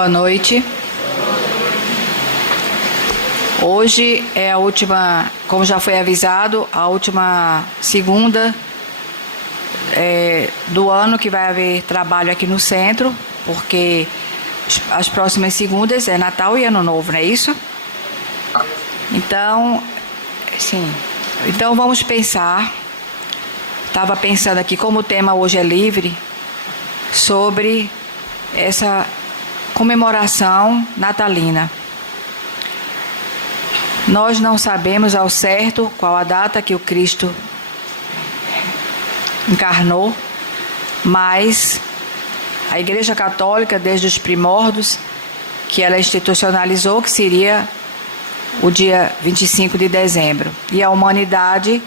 Boa noite. Hoje é a última, como já foi avisado, a última segunda do ano que vai haver trabalho aqui no centro, porque as próximas segundas é Natal e Ano Novo, não é isso? Então, sim. Então vamos pensar. Estava pensando aqui, como o tema hoje é livre, sobre essa comemoração natalina. Nós não sabemos ao certo qual a data que o Cristo encarnou, mas a Igreja Católica, desde os primórdios, que ela institucionalizou, que seria o dia 25 de dezembro. E a humanidade,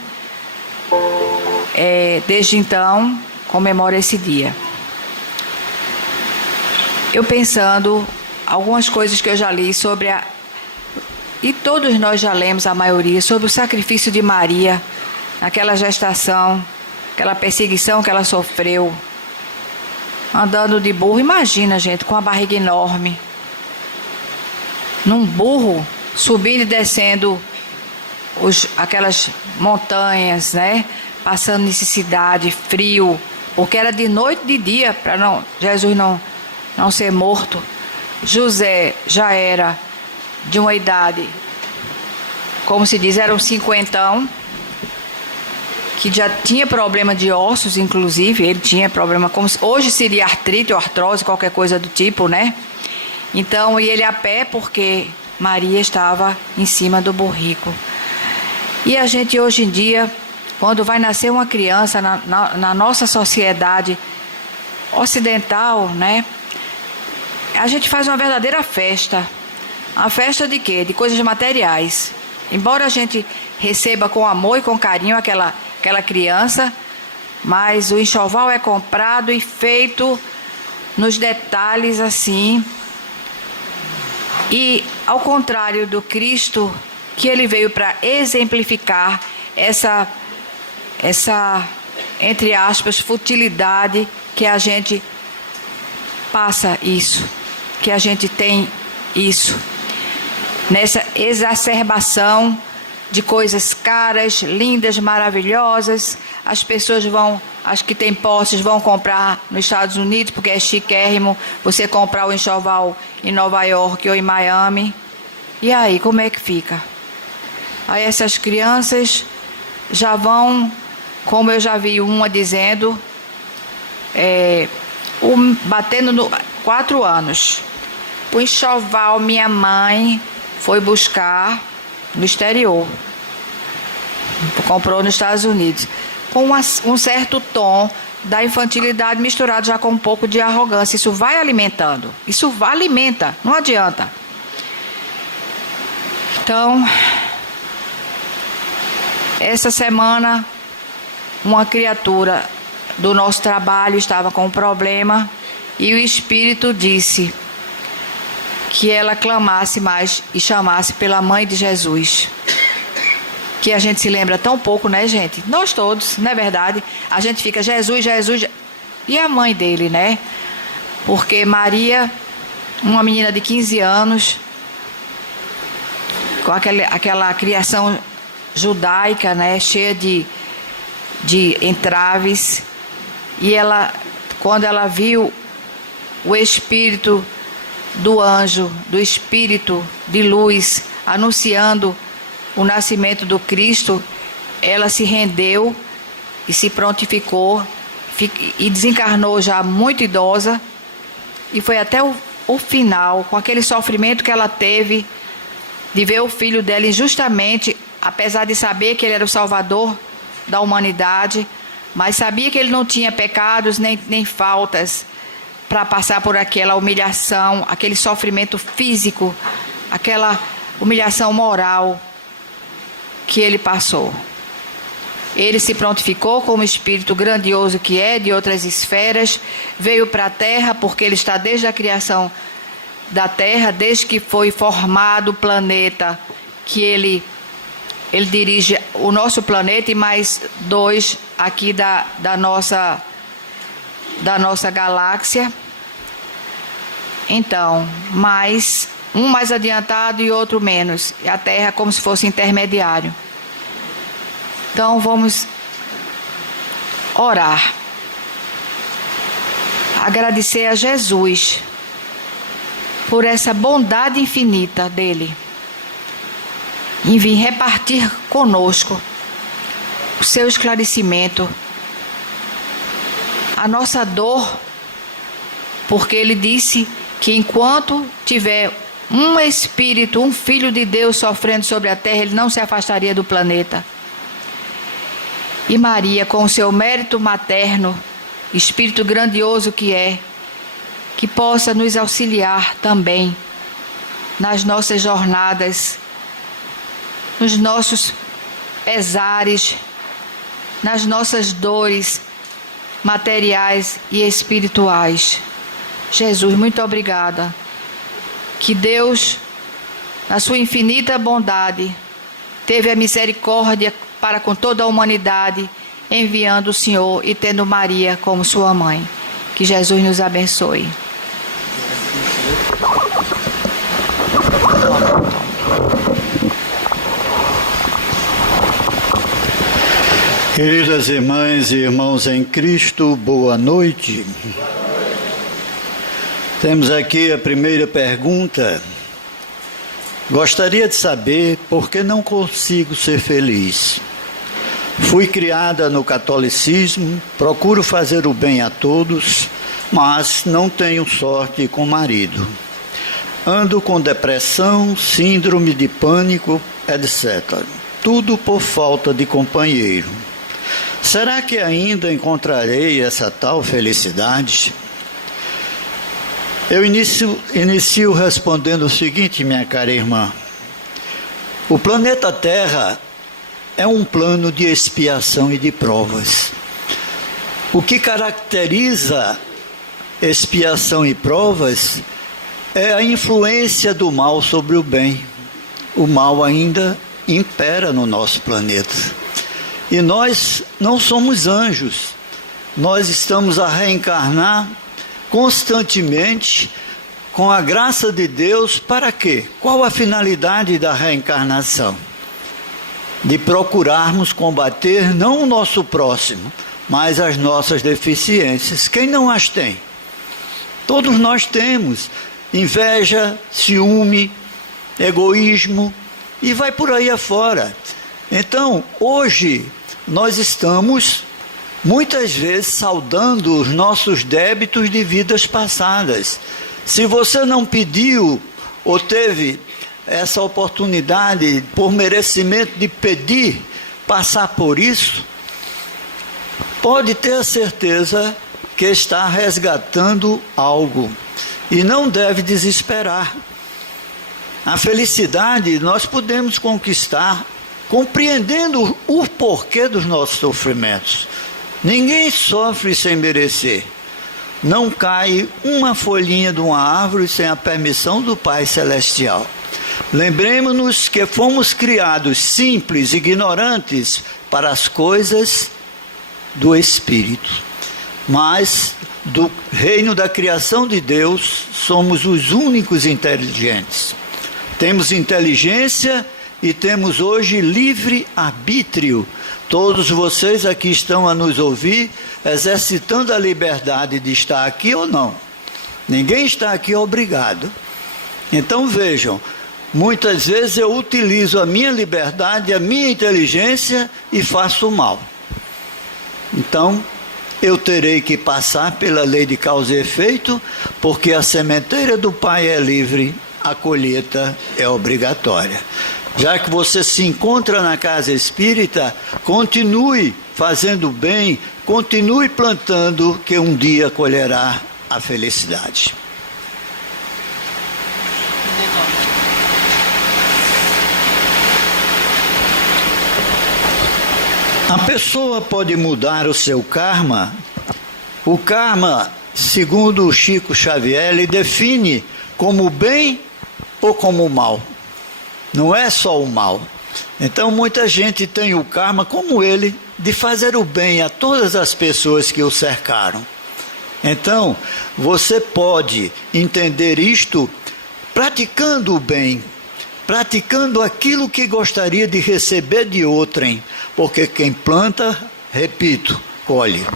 desde então, comemora esse dia. Eu pensando algumas coisas que eu já li sobre e todos nós já lemos, a maioria, sobre o sacrifício de Maria, naquela gestação, aquela perseguição que ela sofreu, andando de burro. Imagina, gente, com a barriga enorme, num burro, subindo e descendo aquelas montanhas, né? Passando necessidade, frio, porque era de noite e de dia, para Jesus não ser morto. José já era de uma idade, como se diz, era um cinquentão, que já tinha problema de ossos, inclusive, ele tinha problema, como hoje seria artrite ou artrose, qualquer coisa do tipo, né? Então, e ele a pé, porque Maria estava em cima do burrico. E a gente hoje em dia, quando vai nascer uma criança na nossa sociedade ocidental, né? A gente faz uma verdadeira festa. A festa de quê? De coisas materiais. Embora a gente receba com amor e com carinho aquela criança, mas o enxoval é comprado e feito nos detalhes assim. E ao contrário do Cristo, que ele veio para exemplificar essa, entre aspas, futilidade que a gente passa isso, que a gente tem isso, nessa exacerbação de coisas caras, lindas, maravilhosas. As pessoas as que têm posses vão comprar nos Estados Unidos, porque é chiquérrimo você comprar o enxoval em Nova York ou em Miami. E aí, como é que fica? Aí essas crianças já vão, como eu já vi uma dizendo, batendo 4 anos. O enxoval minha mãe foi buscar no exterior, comprou nos Estados Unidos, com um certo tom da infantilidade misturado já com um pouco de arrogância. Isso vai alimentando, alimenta, não adianta. Então, essa semana, uma criatura do nosso trabalho estava com um problema e o Espírito disse que ela clamasse mais e chamasse pela mãe de Jesus, que a gente se lembra tão pouco, né, gente? Nós todos, não é verdade? A gente fica Jesus, Jesus, e a mãe dele, né? Porque Maria, uma menina de 15 anos, com aquela criação judaica, né, cheia de entraves, e ela, quando ela viu o Espírito do anjo, do Espírito de luz, anunciando o nascimento do Cristo, ela se rendeu e se prontificou e desencarnou já muito idosa, e foi até o final, com aquele sofrimento que ela teve de ver o filho dela injustamente, apesar de saber que ele era o Salvador da humanidade, mas sabia que ele não tinha pecados nem faltas para passar por aquela humilhação, aquele sofrimento físico, aquela humilhação moral que ele passou. Ele se prontificou como espírito grandioso que é, de outras esferas, veio para a Terra, porque ele está desde a criação da Terra, desde que foi formado o planeta, que ele dirige o nosso planeta e mais 2 aqui da nossa galáxia. Então, mas um mais adiantado e outro menos. E a Terra como se fosse intermediário. Então vamos orar. Agradecer a Jesus por essa bondade infinita dele em vir repartir conosco o seu esclarecimento, a nossa dor, porque ele disse que enquanto tiver um espírito, um filho de Deus sofrendo sobre a terra, ele não se afastaria do planeta. E Maria, com o seu mérito materno, espírito grandioso que possa nos auxiliar também nas nossas jornadas, nos nossos pesares, nas nossas dores materiais e espirituais. Jesus, muito obrigada. Que Deus, na sua infinita bondade, teve a misericórdia para com toda a humanidade, enviando o Senhor e tendo Maria como sua mãe. Que Jesus nos abençoe. Queridas irmãs e irmãos em Cristo, boa noite. Temos aqui a primeira pergunta. Gostaria de saber por que não consigo ser feliz. Fui criada no catolicismo, procuro fazer o bem a todos, mas não tenho sorte com o marido. Ando com depressão, síndrome de pânico, etc. Tudo por falta de companheiro. Será que ainda encontrarei essa tal felicidade? Eu inicio respondendo o seguinte, minha cara irmã. O planeta Terra é um plano de expiação e de provas. O que caracteriza expiação e provas é a influência do mal sobre o bem. O mal ainda impera no nosso planeta. E nós não somos anjos. Nós estamos a reencarnar constantemente com a graça de Deus. Para quê? Qual a finalidade da reencarnação? De procurarmos combater não o nosso próximo, mas as nossas deficiências. Quem não as tem? Todos nós temos inveja, ciúme, egoísmo e vai por aí afora. Então, hoje nós estamos muitas vezes saudando os nossos débitos de vidas passadas. Se você não pediu ou teve essa oportunidade por merecimento de pedir, passar por isso, pode ter a certeza que está resgatando algo e não deve desesperar. A felicidade nós podemos conquistar compreendendo o porquê dos nossos sofrimentos. Ninguém sofre sem merecer. Não cai uma folhinha de uma árvore sem a permissão do Pai Celestial. Lembremos-nos que fomos criados simples, ignorantes para as coisas do Espírito. Mas do reino da criação de Deus, somos os únicos inteligentes. Temos inteligência e temos hoje livre arbítrio. Todos vocês aqui estão a nos ouvir, exercitando a liberdade de estar aqui ou não. Ninguém está aqui obrigado. Então vejam, muitas vezes eu utilizo a minha liberdade, a minha inteligência e faço mal. Então, eu terei que passar pela lei de causa e efeito, porque a sementeira do Pai é livre, a colheita é obrigatória. Já que você se encontra na casa espírita, continue fazendo bem, continue plantando, que um dia colherá a felicidade. A pessoa pode mudar o seu karma. O karma, segundo o Chico Xavier, ele define como bem ou como mal. Não é só o mal. Então muita gente tem o karma como ele, de fazer o bem a todas as pessoas que o cercaram. Então, você pode entender isto praticando o bem, praticando aquilo que gostaria de receber de outrem, porque quem planta, repito, colhe.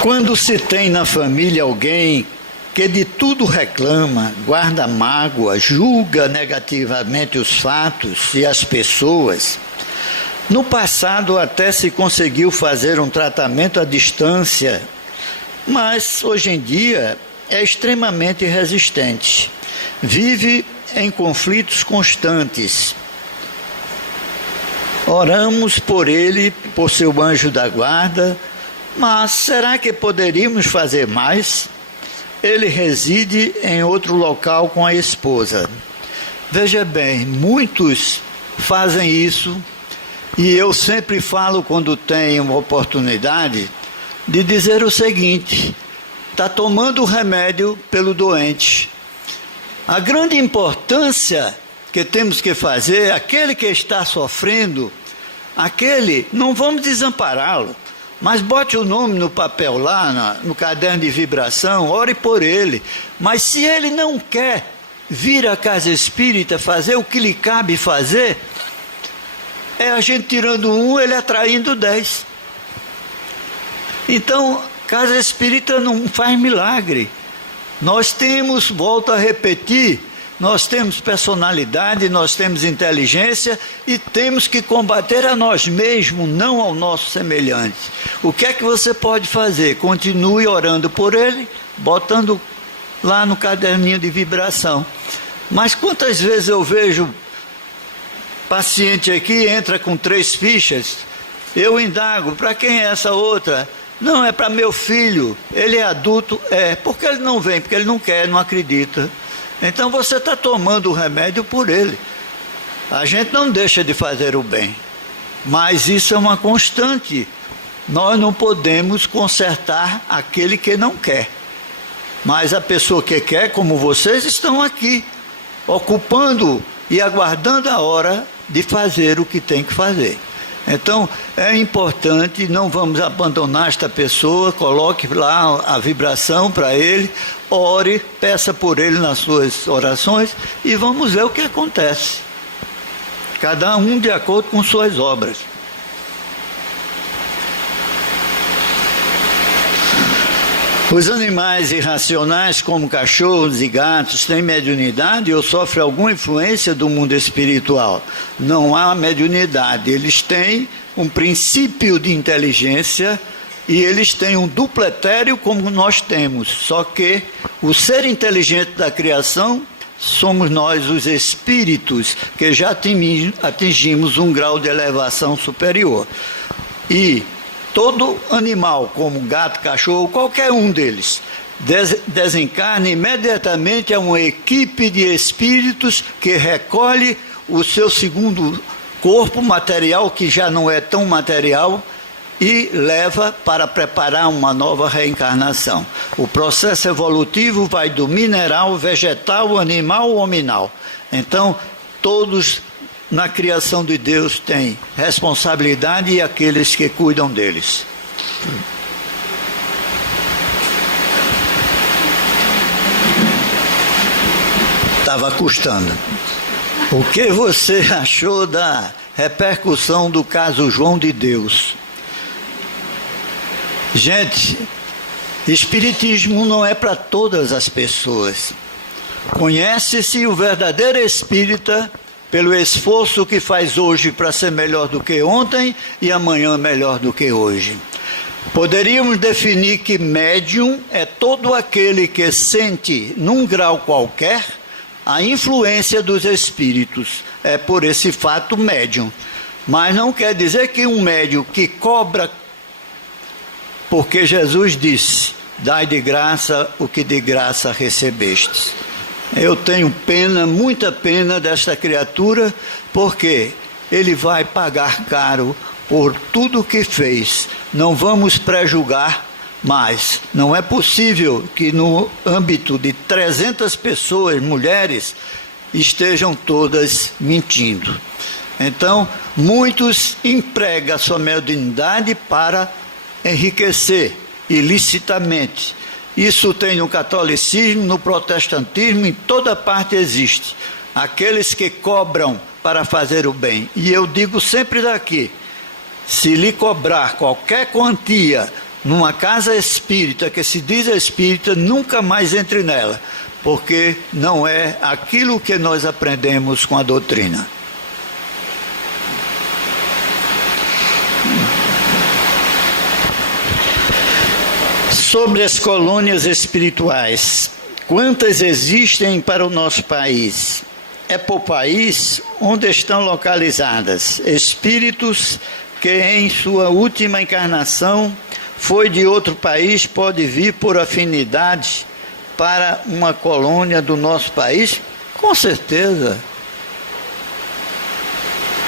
Quando se tem na família alguém que de tudo reclama, guarda mágoa, julga negativamente os fatos e as pessoas, no passado até se conseguiu fazer um tratamento à distância, mas hoje em dia é extremamente resistente. Vive em conflitos constantes. Oramos por ele, por seu anjo da guarda, mas será que poderíamos fazer mais? Ele reside em outro local com a esposa. Veja bem, muitos fazem isso, e eu sempre falo quando tenho uma oportunidade de dizer o seguinte: está tomando remédio pelo doente. A grande importância que temos que fazer, aquele que está sofrendo, aquele, não vamos desampará-lo, mas bote o nome no papel lá, no caderno de vibração, ore por ele. Mas se ele não quer vir à casa espírita fazer o que lhe cabe fazer, é a gente tirando um, ele atraindo 10. Então, casa espírita não faz milagre. Nós temos, volto a repetir, nós temos personalidade, nós temos inteligência e temos que combater a nós mesmos, não ao nosso semelhante. O que é que você pode fazer? Continue orando por ele, botando lá no caderninho de vibração. Mas quantas vezes eu vejo paciente aqui, entra com 3 fichas, eu indago, para quem é essa outra? Não, é para meu filho, ele é adulto, por que ele não vem? Porque ele não quer, não acredita. Então você está tomando o remédio por ele. A gente não deixa de fazer o bem, mas isso é uma constante. Nós não podemos consertar aquele que não quer, mas a pessoa que quer, como vocês estão aqui, ocupando e aguardando a hora de fazer o que tem que fazer. Então é importante, não vamos abandonar esta pessoa, coloque lá a vibração para ele, ore, peça por ele nas suas orações e vamos ver o que acontece. Cada um de acordo com suas obras. Os animais irracionais, como cachorros e gatos, têm mediunidade ou sofrem alguma influência do mundo espiritual? Não há mediunidade, eles têm um princípio de inteligência e eles têm um duplo etéreo como nós temos, só que o ser inteligente da criação somos nós, os espíritos, que já atingimos um grau de elevação superior. E todo animal, como gato, cachorro, qualquer um deles, desencarna imediatamente a uma equipe de espíritos que recolhe o seu segundo corpo material, que já não é tão material, e leva para preparar uma nova reencarnação. O processo evolutivo vai do mineral, vegetal, animal, hominal. Então, todos na criação de Deus têm responsabilidade e aqueles que cuidam deles. Estava custando. O que você achou da repercussão do caso João de Deus? Gente, espiritismo não é para todas as pessoas. Conhece-se o verdadeiro espírita pelo esforço que faz hoje para ser melhor do que ontem e amanhã melhor do que hoje. Poderíamos definir que médium é todo aquele que sente, num grau qualquer, a influência dos espíritos. É por esse fato médium. Mas não quer dizer que um médium que cobra, porque Jesus disse, dai de graça o que de graça recebestes. Eu tenho pena, muita pena desta criatura, porque ele vai pagar caro por tudo o que fez. Não vamos prejulgar, mas não é possível que no âmbito de 300 pessoas, mulheres, estejam todas mentindo. Então, muitos empregam a sua mediunidade para enriquecer ilicitamente. Isso tem no catolicismo, no protestantismo, em toda parte existe. Aqueles que cobram para fazer o bem. E eu digo sempre daqui, se lhe cobrar qualquer quantia numa casa espírita, que se diz espírita, nunca mais entre nela, porque não é aquilo que nós aprendemos com a doutrina. Sobre as colônias espirituais, quantas existem para o nosso país? É por país onde estão localizadas espíritos que em sua última encarnação foi de outro país, pode vir por afinidade para uma colônia do nosso país? Com certeza.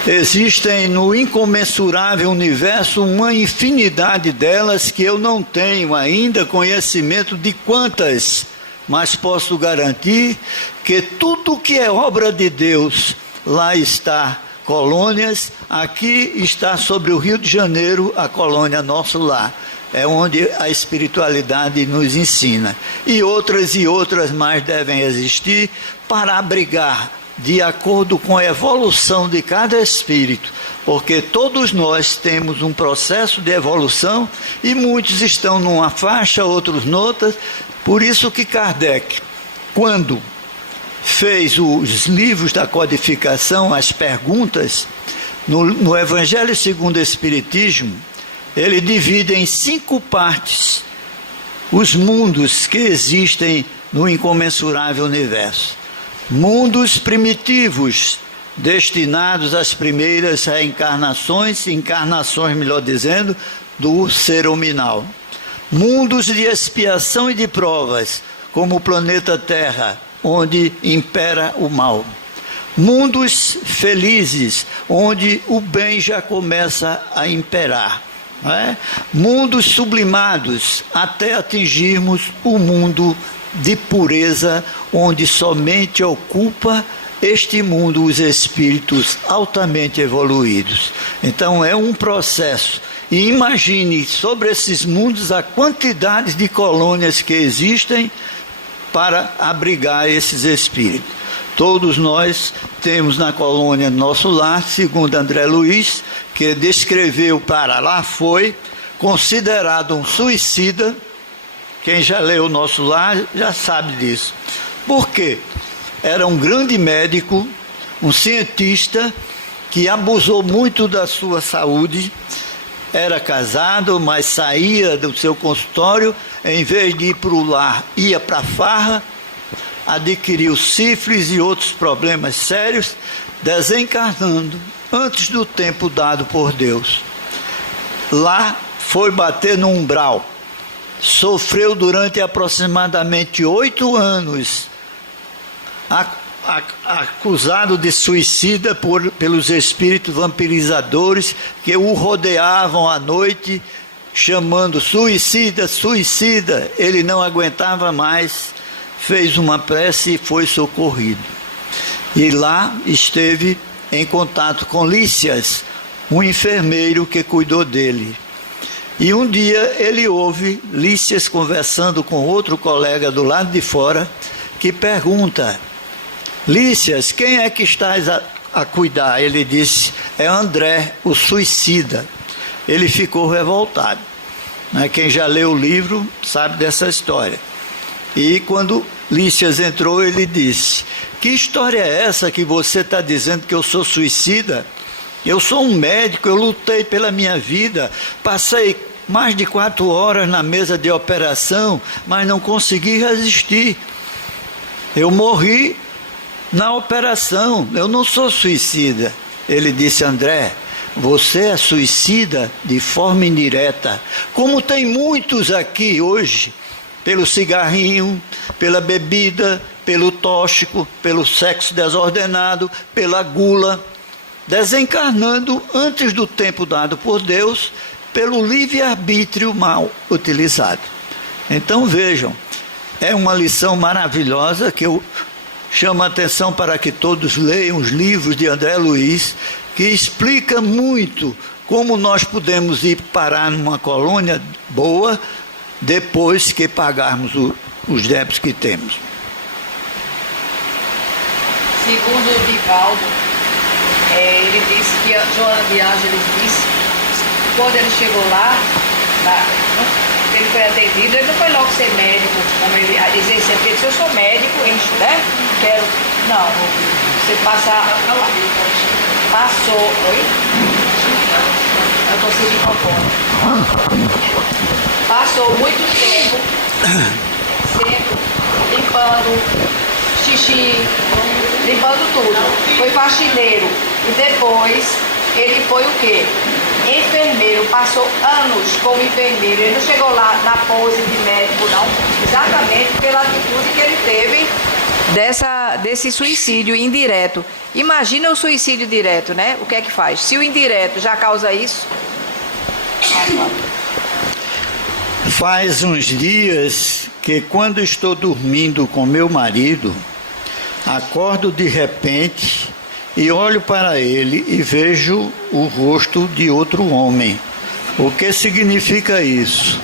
Existem no incomensurável universo uma infinidade delas que eu não tenho ainda conhecimento de quantas, mas posso garantir que tudo que é obra de Deus, lá está colônias, aqui está sobre o Rio de Janeiro a colônia Nosso Lar, é onde a espiritualidade nos ensina. E outras mais devem existir para abrigar de acordo com a evolução de cada espírito, porque todos nós temos um processo de evolução e muitos estão numa faixa, outros noutra. Por isso que Kardec, quando fez os livros da codificação, as perguntas, no Evangelho segundo o Espiritismo, ele divide em 5 partes os mundos que existem no incomensurável universo. Mundos primitivos, destinados às primeiras reencarnações, encarnações, melhor dizendo, do ser hominal. Mundos de expiação e de provas, como o planeta Terra, onde impera o mal. Mundos felizes, onde o bem já começa a imperar. Não é? Mundos sublimados, até atingirmos o mundo de pureza, onde somente ocupa este mundo os espíritos altamente evoluídos. Então é um processo. E imagine sobre esses mundos a quantidade de colônias que existem para abrigar esses espíritos. Todos nós temos na colônia Nosso Lar, segundo André Luiz, que descreveu para lá, foi considerado um suicida. Quem já leu o Nosso Lar já sabe disso. Por quê? Era um grande médico, um cientista, que abusou muito da sua saúde, era casado, mas saía do seu consultório, em vez de ir para o lar, ia para a farra, adquiriu sífilis e outros problemas sérios, desencarnando antes do tempo dado por Deus. Lá foi bater no umbral. Sofreu durante aproximadamente 8 anos, acusado de suicida pelos espíritos vampirizadores que o rodeavam à noite, chamando suicida, suicida. Ele não aguentava mais, fez uma prece e foi socorrido. E lá esteve em contato com Lícias, um enfermeiro que cuidou dele. E um dia ele ouve Lícias conversando com outro colega do lado de fora, que pergunta: Lícias, quem é que estás a cuidar? Ele disse: é André, o suicida. Ele ficou revoltado. Quem já leu o livro sabe dessa história. E quando Lícias entrou, ele disse: que história é essa que você está dizendo que eu sou suicida? Eu sou um médico, eu lutei pela minha vida, passei mais de 4 horas na mesa de operação, mas não consegui resistir. Eu morri na operação, eu não sou suicida. Ele disse: André, você é suicida de forma indireta, como tem muitos aqui hoje, pelo cigarrinho, pela bebida, pelo tóxico, pelo sexo desordenado, pela gula, desencarnando antes do tempo dado por Deus, pelo livre-arbítrio mal utilizado. Então vejam, é uma lição maravilhosa que eu chamo a atenção para que todos leiam os livros de André Luiz, que explica muito como nós podemos ir parar numa colônia boa depois que pagarmos os débitos que temos. Segundo o Divaldo, ele disse que Joana de Ângeles disse que quando ele chegou lá, ele foi atendido, ele não foi logo ser médico, como ele dizia sempre, se eu sou médico, né? Quero. Não, você passou. Oi? Eu estou sem microfone. Passou muito tempo sempre limpando xixi, limpando tudo. Foi faxineiro. E depois ele foi o quê? Enfermeiro. Passou anos como enfermeiro. Ele não chegou lá na pose de médico, não. Exatamente pela atitude que ele teve desse suicídio indireto. Imagina o suicídio direto, né? O que é que faz? Se o indireto já causa isso... Faz uns dias que quando estou dormindo com meu marido, acordo de repente e olho para ele e vejo o rosto de outro homem. O que significa isso?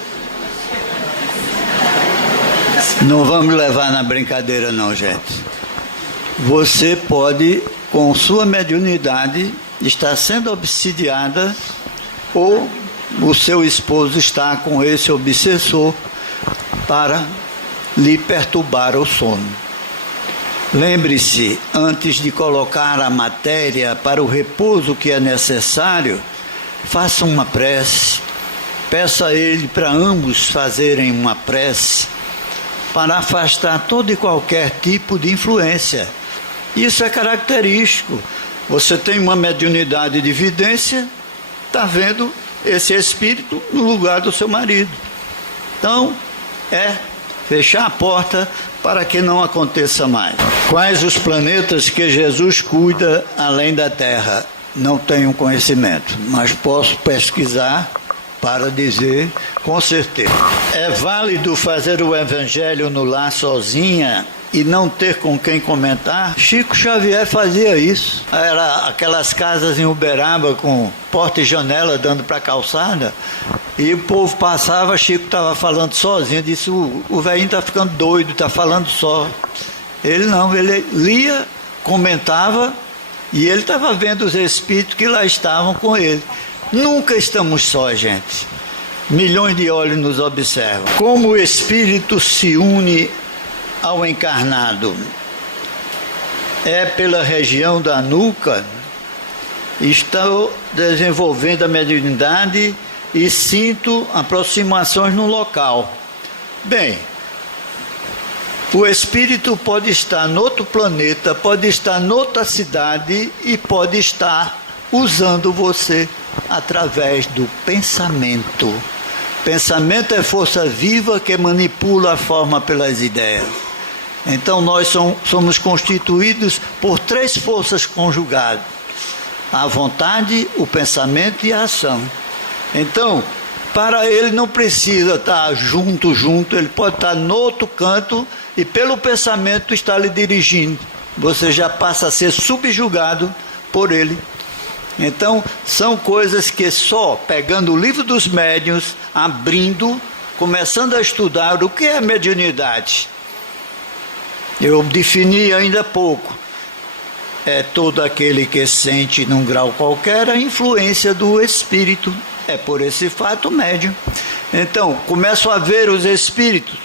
Não vamos levar na brincadeira não, gente. Você pode, com sua mediunidade, estar sendo obsidiada ou o seu esposo está com esse obsessor para lhe perturbar o sono. Lembre-se, antes de colocar a matéria para o repouso que é necessário, faça uma prece. Peça a ele para ambos fazerem uma prece para afastar todo e qualquer tipo de influência. Isso é característico. Você tem uma mediunidade de vidência, está vendo esse espírito no lugar do seu marido. Então, fechar a porta para que não aconteça mais. Quais os planetas que Jesus cuida além da Terra? Não tenho conhecimento, mas posso pesquisar para dizer com certeza. É válido fazer o evangelho no lar sozinha e não ter com quem comentar? Chico Xavier fazia isso. Era aquelas casas em Uberaba com porta e janela dando para a calçada, e o povo passava, Chico estava falando sozinho, disse, o velhinho está ficando doido, está falando só. Ele não, ele lia, comentava, e ele estava vendo os espíritos que lá estavam com ele. Nunca estamos sós, gente. Milhões de olhos nos observam. Como o espírito se une ao encarnado? É pela região da nuca. Estou desenvolvendo a mediunidade e sinto aproximações no local. Bem, o espírito pode estar em outro planeta, pode estar em outra cidade e pode estar usando você através do pensamento. Pensamento é força viva que manipula a forma pelas ideias. Então nós somos constituídos por 3 forças conjugadas: a vontade, o pensamento e a ação. Então, para ele não precisa estar junto, ele pode estar no outro canto e pelo pensamento está lhe dirigindo. Você já passa a ser subjugado por ele. Então, são coisas que só pegando o livro dos médiuns, abrindo, começando a estudar o que é mediunidade. Eu defini ainda há pouco. É todo aquele que sente num grau qualquer a influência do espírito. É por esse fato médium. Então, começo a ver os espíritos,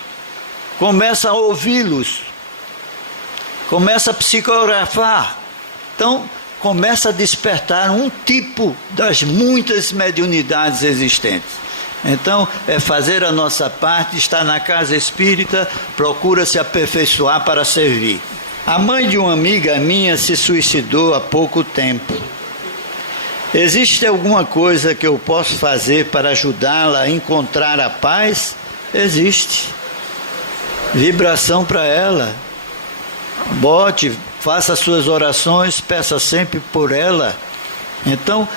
começo a ouvi-los, começo a psicografar. Então, começa a despertar um tipo das muitas mediunidades existentes. Então, é fazer a nossa parte, estar na casa espírita, procura se aperfeiçoar para servir. A mãe de uma amiga minha se suicidou há pouco tempo. Existe alguma coisa que eu posso fazer para ajudá-la a encontrar a paz? Existe. Vibração para ela. Bote, faça suas orações, peça sempre por ela. Então,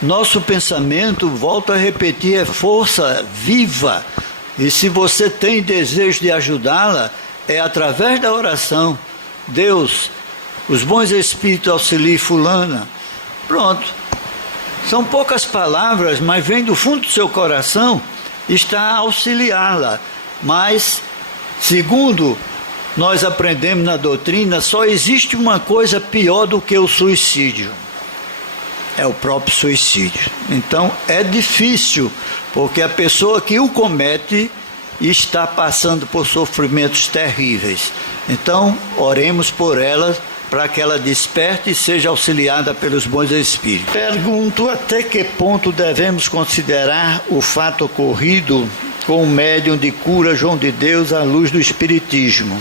nosso pensamento, volto a repetir, é força viva. E se você tem desejo de ajudá-la, é através da oração. Deus, os bons espíritos auxiliem fulana. Pronto. São poucas palavras, mas vem do fundo do seu coração, está a auxiliá-la. Mas, segundo nós aprendemos na doutrina, só existe uma coisa pior do que o suicídio. É o próprio suicídio. Então, é difícil, porque a pessoa que o comete está passando por sofrimentos terríveis. Então, oremos por ela, para que ela desperte e seja auxiliada pelos bons espíritos. Pergunto até que ponto devemos considerar o fato ocorrido com o médium de cura João de Deus à luz do espiritismo.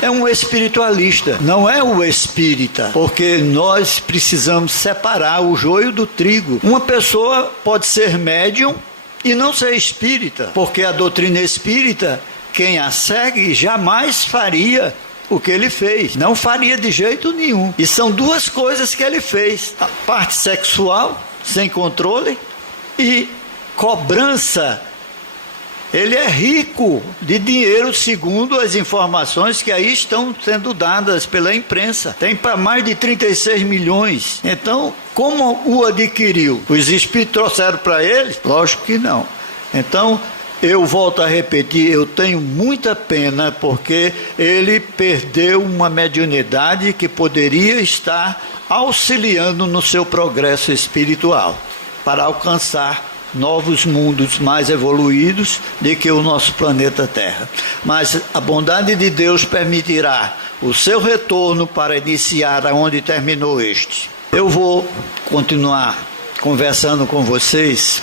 É um espiritualista, não é o espírita, porque nós precisamos separar o joio do trigo. Uma pessoa pode ser médium e não ser espírita, porque a doutrina espírita, quem a segue jamais faria o que ele fez, não faria de jeito nenhum. E são duas coisas que ele fez: a parte sexual sem controle e cobrança. Ele é rico de dinheiro, segundo as informações que aí estão sendo dadas pela imprensa. Tem para mais de 36 milhões. Então, como o adquiriu? Os espíritos trouxeram para ele? Lógico que não. Então, eu volto a repetir, eu tenho muita pena, porque ele perdeu uma mediunidade que poderia estar auxiliando no seu progresso espiritual, para alcançar novos mundos mais evoluídos do que o nosso planeta Terra. Mas a bondade de Deus permitirá o seu retorno para iniciar aonde terminou este. Eu vou continuar conversando com vocês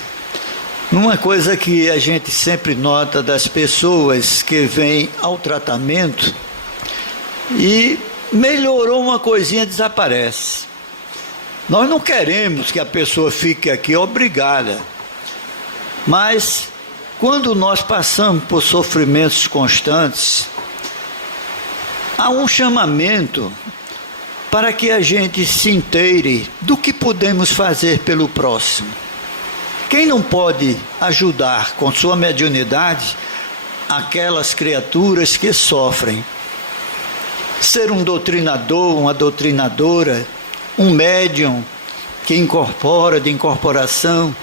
numa coisa que a gente sempre nota das pessoas que vêm ao tratamento e melhorou uma coisinha, desaparece. Nós não queremos que a pessoa fique aqui obrigada, mas quando nós passamos por sofrimentos constantes, há um chamamento para que a gente se inteire do que podemos fazer pelo próximo. Quem não pode ajudar com sua mediunidade aquelas criaturas que sofrem? Ser um doutrinador, uma doutrinadora, um médium que incorpora, de incorporação,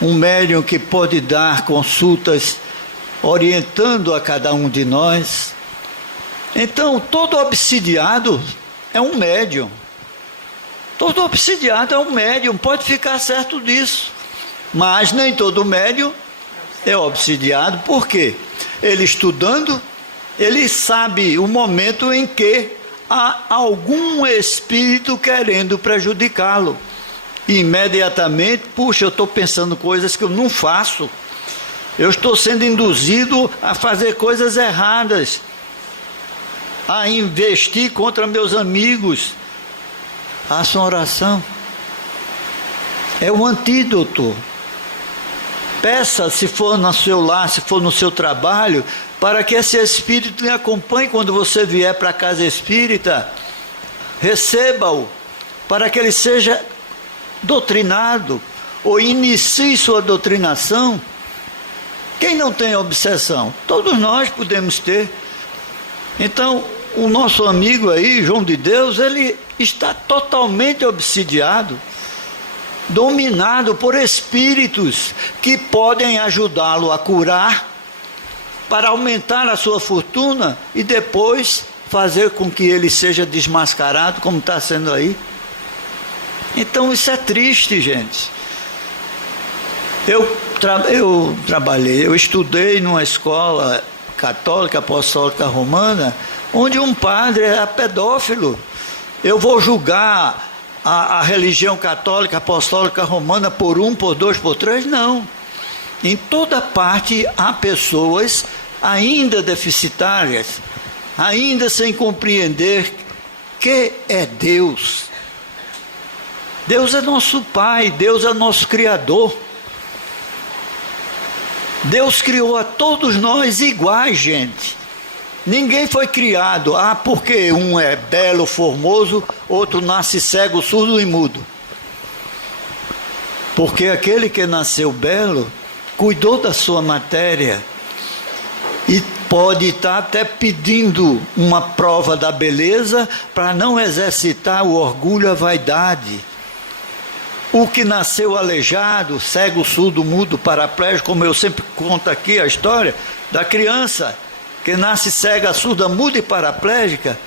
um médium que pode dar consultas orientando a cada um de nós. Então, todo obsidiado é um médium. Todo obsidiado é um médium, pode ficar certo disso. Mas nem todo médium é obsidiado. Por quê? Ele estudando, ele sabe o momento em que há algum espírito querendo prejudicá-lo. E imediatamente, puxa, eu estou pensando coisas que eu não faço. Eu estou sendo induzido a fazer coisas erradas, a investir contra meus amigos. Faça uma oração. É o antídoto. Peça, se for no seu lar, se for no seu trabalho, para que esse espírito lhe acompanhe quando você vier para a casa espírita. Receba-o, para que ele seja doutrinado, ou inicie sua doutrinação. Quem não tem obsessão? Todos nós podemos ter. Então, o nosso amigo aí, João de Deus, ele está totalmente obsidiado, dominado por espíritos que podem ajudá-lo a curar, para aumentar a sua fortuna e depois fazer com que ele seja desmascarado, como está sendo aí. Então isso é triste, gente. Eu trabalhei, eu estudei numa escola católica, apostólica romana, onde um padre era pedófilo. Eu vou julgar a religião católica, apostólica romana por 1, por 2, por 3? Não. Em toda parte há pessoas ainda deficitárias, ainda sem compreender que é Deus. Deus é nosso Pai, Deus é nosso Criador. Deus criou a todos nós iguais, gente. Ninguém foi criado, porque um é belo, formoso, outro nasce cego, surdo e mudo. Porque aquele que nasceu belo, cuidou da sua matéria e pode estar até pedindo uma prova da beleza para não exercitar o orgulho, a vaidade. O que nasceu aleijado, cego, surdo, mudo, paraplégico, como eu sempre conto aqui a história da criança que nasce cega, surda, muda e paraplégica.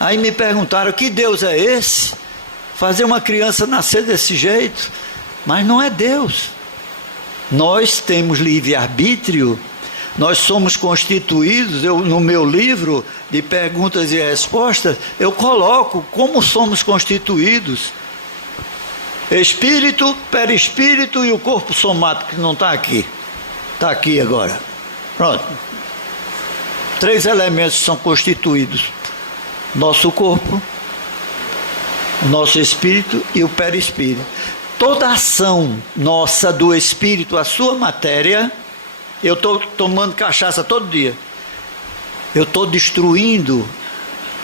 Aí me perguntaram, que Deus é esse? Fazer uma criança nascer desse jeito? Mas não é Deus. Nós temos livre-arbítrio, nós somos constituídos. No meu livro de perguntas e respostas, eu coloco como somos constituídos. Espírito, perispírito e o corpo somático, que não está aqui. Está aqui agora. Pronto. 3 elementos são constituídos: nosso corpo, o nosso espírito e o perispírito. Toda ação nossa do espírito, a sua matéria, eu estou tomando cachaça todo dia. Eu estou destruindo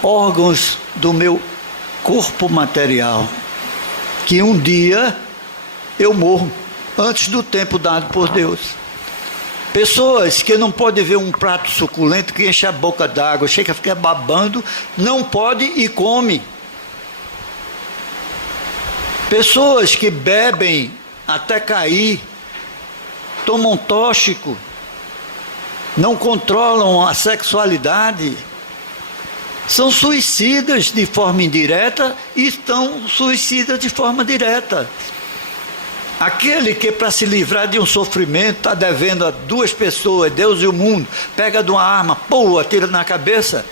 órgãos do meu corpo material, que um dia eu morro, antes do tempo dado por Deus. Pessoas que não podem ver um prato suculento, que enche a boca d'água, chega a ficar babando, não pode e come. Pessoas que bebem até cair, tomam tóxico, não controlam a sexualidade, são suicidas de forma indireta e estão suicidas de forma direta. Aquele que, para se livrar de um sofrimento, está devendo a 2 pessoas, Deus e o mundo, pega de uma arma, pô, atira na cabeça,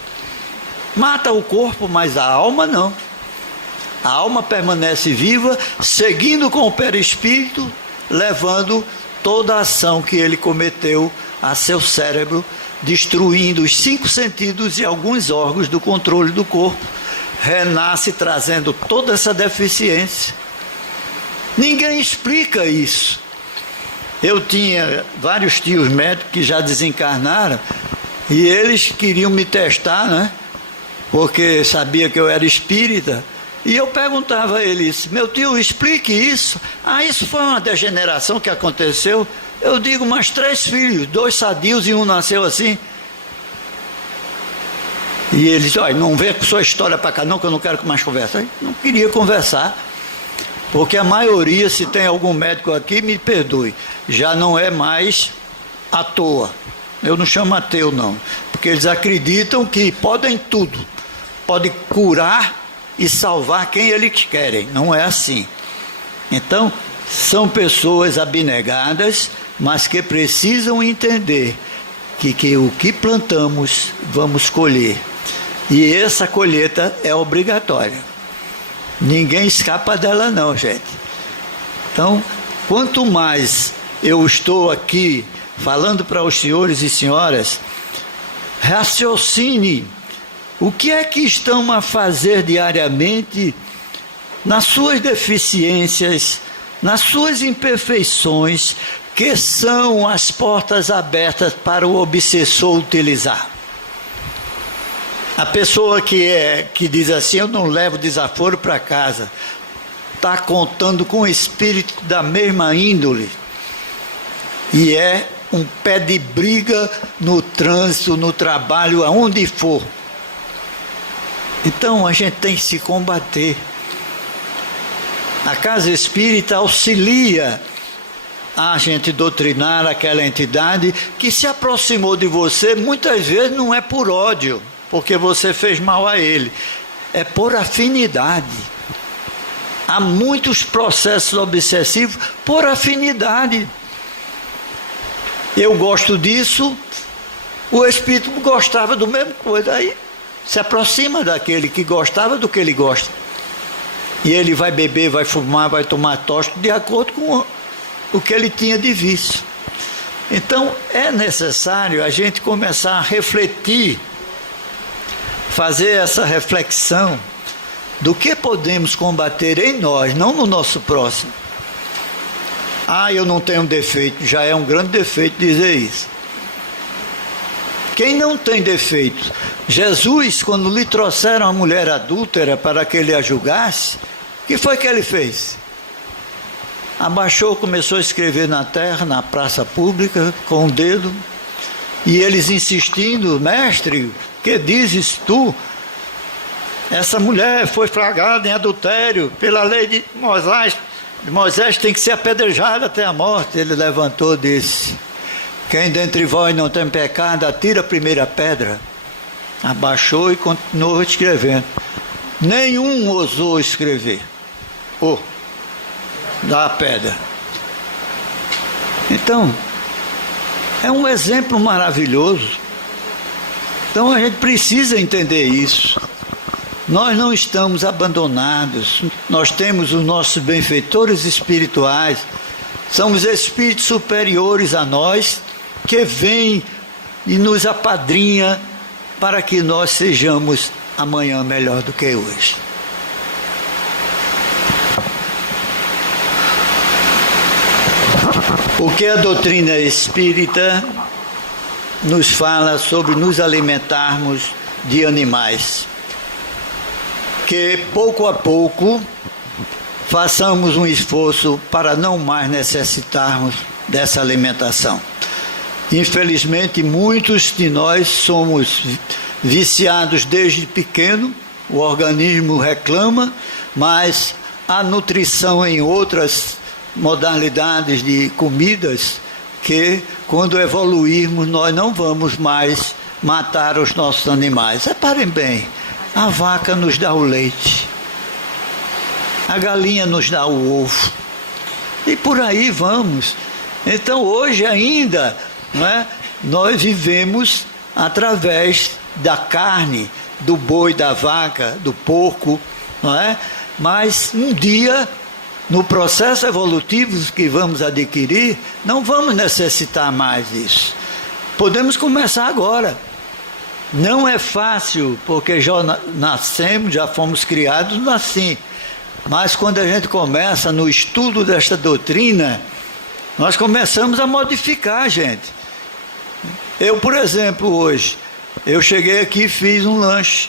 mata o corpo, mas a alma não. A alma permanece viva, seguindo com o perispírito, levando toda a ação que ele cometeu a seu cérebro, destruindo os 5 sentidos e alguns órgãos do controle do corpo. Renasce trazendo toda essa deficiência. Ninguém explica isso. Eu tinha vários tios médicos que já desencarnaram e eles queriam me testar, né? Porque sabia que eu era espírita. E eu perguntava a eles, meu tio, explique isso. Ah, isso foi uma degeneração que aconteceu. Eu digo, mas 3 filhos, 2 sadios e um nasceu assim. E eles, olha, não vem com sua história para cá não, que eu não quero mais conversar. Eu não queria conversar, porque a maioria, se tem algum médico aqui, me perdoe, já não é mais à toa. Eu não chamo ateu não, porque eles acreditam que podem tudo, podem curar e salvar quem eles querem. Não é assim. Então, são pessoas abnegadas, mas que precisam entender que o que plantamos, vamos colher. E essa colheita é obrigatória. Ninguém escapa dela não, gente. Então, quanto mais eu estou aqui falando para os senhores e senhoras, raciocine o que é que estão a fazer diariamente nas suas deficiências, nas suas imperfeições, que são as portas abertas para o obsessor utilizar. A pessoa que diz assim, eu não levo desaforo para casa, está contando com o espírito da mesma índole, e é um pé de briga no trânsito, no trabalho, aonde for. Então a gente tem que se combater. A casa espírita auxilia a gente doutrinar aquela entidade que se aproximou de você, muitas vezes não é por ódio, porque você fez mal a ele, é por afinidade. Há muitos processos obsessivos por afinidade. Eu gosto disso, o espírito gostava do mesmo coisa, aí se aproxima daquele que gostava do que ele gosta. E ele vai beber, vai fumar, vai tomar tóxico de acordo com o que ele tinha de vício. Então é necessário a gente começar a refletir, fazer essa reflexão do que podemos combater em nós, não no nosso próximo. Ah, eu não tenho defeito, já é um grande defeito dizer isso. Quem não tem defeito? Jesus, quando lhe trouxeram a mulher adúltera para que ele a julgasse, o que foi que ele fez? Abaixou, começou a escrever na terra, na praça pública, com o dedo, E eles insistindo: mestre, que dizes tu? Essa mulher foi flagrada em adultério pela lei de Moisés. Moisés tem que ser apedrejada até a morte. Ele levantou e disse: quem dentre vós não tem pecado, atira a primeira pedra. Abaixou e continuou escrevendo. Nenhum ousou escrever. Da pedra. Então, é um exemplo maravilhoso. Então a gente precisa entender isso. Nós não estamos abandonados. Nós temos os nossos benfeitores espirituais. São os espíritos superiores a nós que vêm e nos apadrinha para que nós sejamos amanhã melhor do que hoje. O que a doutrina espírita nos fala sobre nos alimentarmos de animais? Que pouco a pouco façamos um esforço para não mais necessitarmos dessa alimentação. Infelizmente, muitos de nós somos viciados desde pequeno, o organismo reclama, mas a nutrição em outras modalidades de comidas, que quando evoluirmos nós não vamos mais matar os nossos animais. Reparem bem, a vaca nos dá o leite, a galinha nos dá o ovo, e por aí vamos. Então hoje ainda, não é, nós vivemos através da carne, do boi, da vaca, do porco, não é? Mas um dia, no processo evolutivo que vamos adquirir, não vamos necessitar mais disso. Podemos começar agora. Não é fácil, porque já nascemos, já fomos criados assim. Mas quando a gente começa no estudo desta doutrina, nós começamos a modificar, gente. Eu, por exemplo, hoje, eu cheguei aqui e fiz um lanche.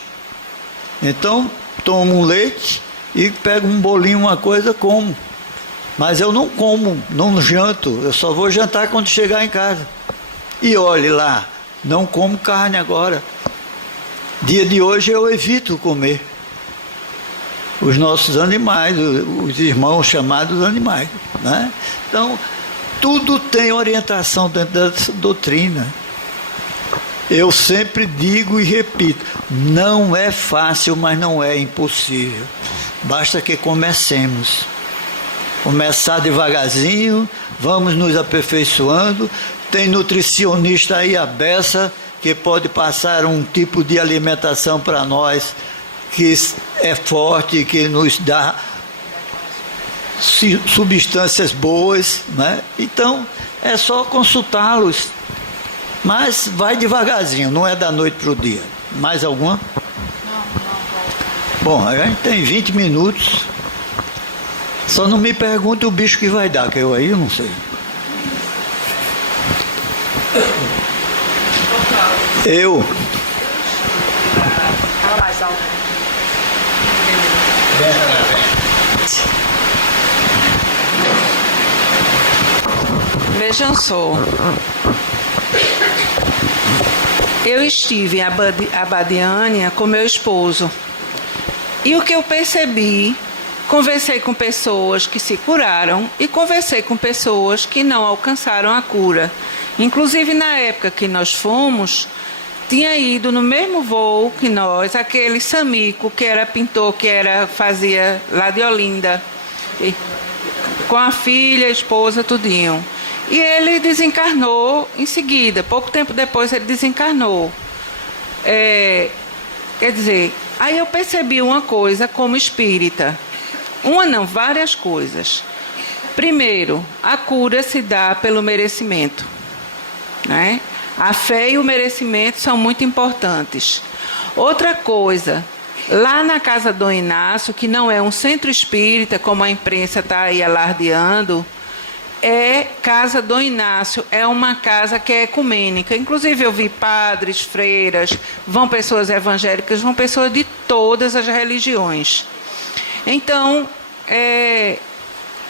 Então, tomo um leite e pego um bolinho, uma coisa, como. Mas eu não como, não janto, eu só vou jantar quando chegar em casa. E olhe lá, não como carne agora. Dia de hoje eu evito comer os nossos animais, os irmãos chamados animais, né? Então, tudo tem orientação dentro dessa doutrina. Eu sempre digo e repito, não é fácil, mas não é impossível. Basta que comecemos. Começar devagarzinho, vamos nos aperfeiçoando. Tem nutricionista aí, a beça, que pode passar um tipo de alimentação para nós que é forte, que nos dá substâncias boas, né? Então é só consultá-los, mas vai devagarzinho, não é da noite para o dia. Mais alguma? Bom, a gente tem 20 minutos, só não me pergunte o bicho que vai dar, que eu aí eu não sei. Fala mais alto. Vejam só, eu estive em Abadiânia com meu esposo e o que eu percebi, conversei com pessoas que se curaram e conversei com pessoas que não alcançaram a cura. Inclusive na época que nós fomos, tinha ido no mesmo voo que nós, aquele Samico, que era pintor, fazia lá de Olinda, com a filha, a esposa, tudinho. E ele desencarnou em seguida, pouco tempo depois ele desencarnou. Quer dizer, aí eu percebi uma coisa como espírita, várias coisas. Primeiro, a cura se dá pelo merecimento, né? A fé e o merecimento são muito importantes. Outra coisa, lá na Casa Dom Inácio, que não é um centro espírita, como a imprensa está aí alardeando, Casa Dom Inácio, é uma casa que é ecumênica. Inclusive eu vi padres, freiras, vão pessoas evangélicas, vão pessoas de todas as religiões. Então,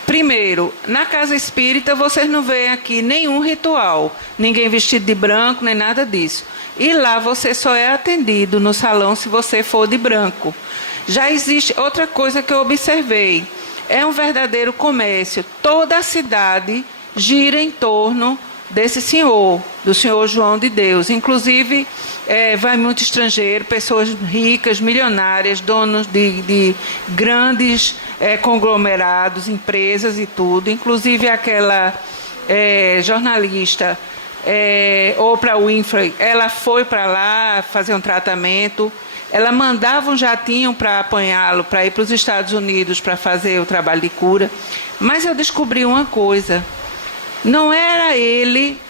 primeiro, na casa espírita vocês não veem aqui nenhum ritual, ninguém vestido de branco, nem nada disso. E lá você só é atendido no salão se você for de branco. Já existe outra coisa que eu observei, é um verdadeiro comércio. Toda a cidade gira em torno desse senhor, do senhor João de Deus. Inclusive, vai muito estrangeiro, pessoas ricas, milionárias, donos de grandes conglomerados, empresas e tudo. Inclusive aquela jornalista, Oprah Winfrey, ela foi para lá fazer um tratamento. Ela mandava um jatinho para apanhá-lo, para ir para os Estados Unidos para fazer o trabalho de cura. Mas eu descobri uma coisa. Não era ele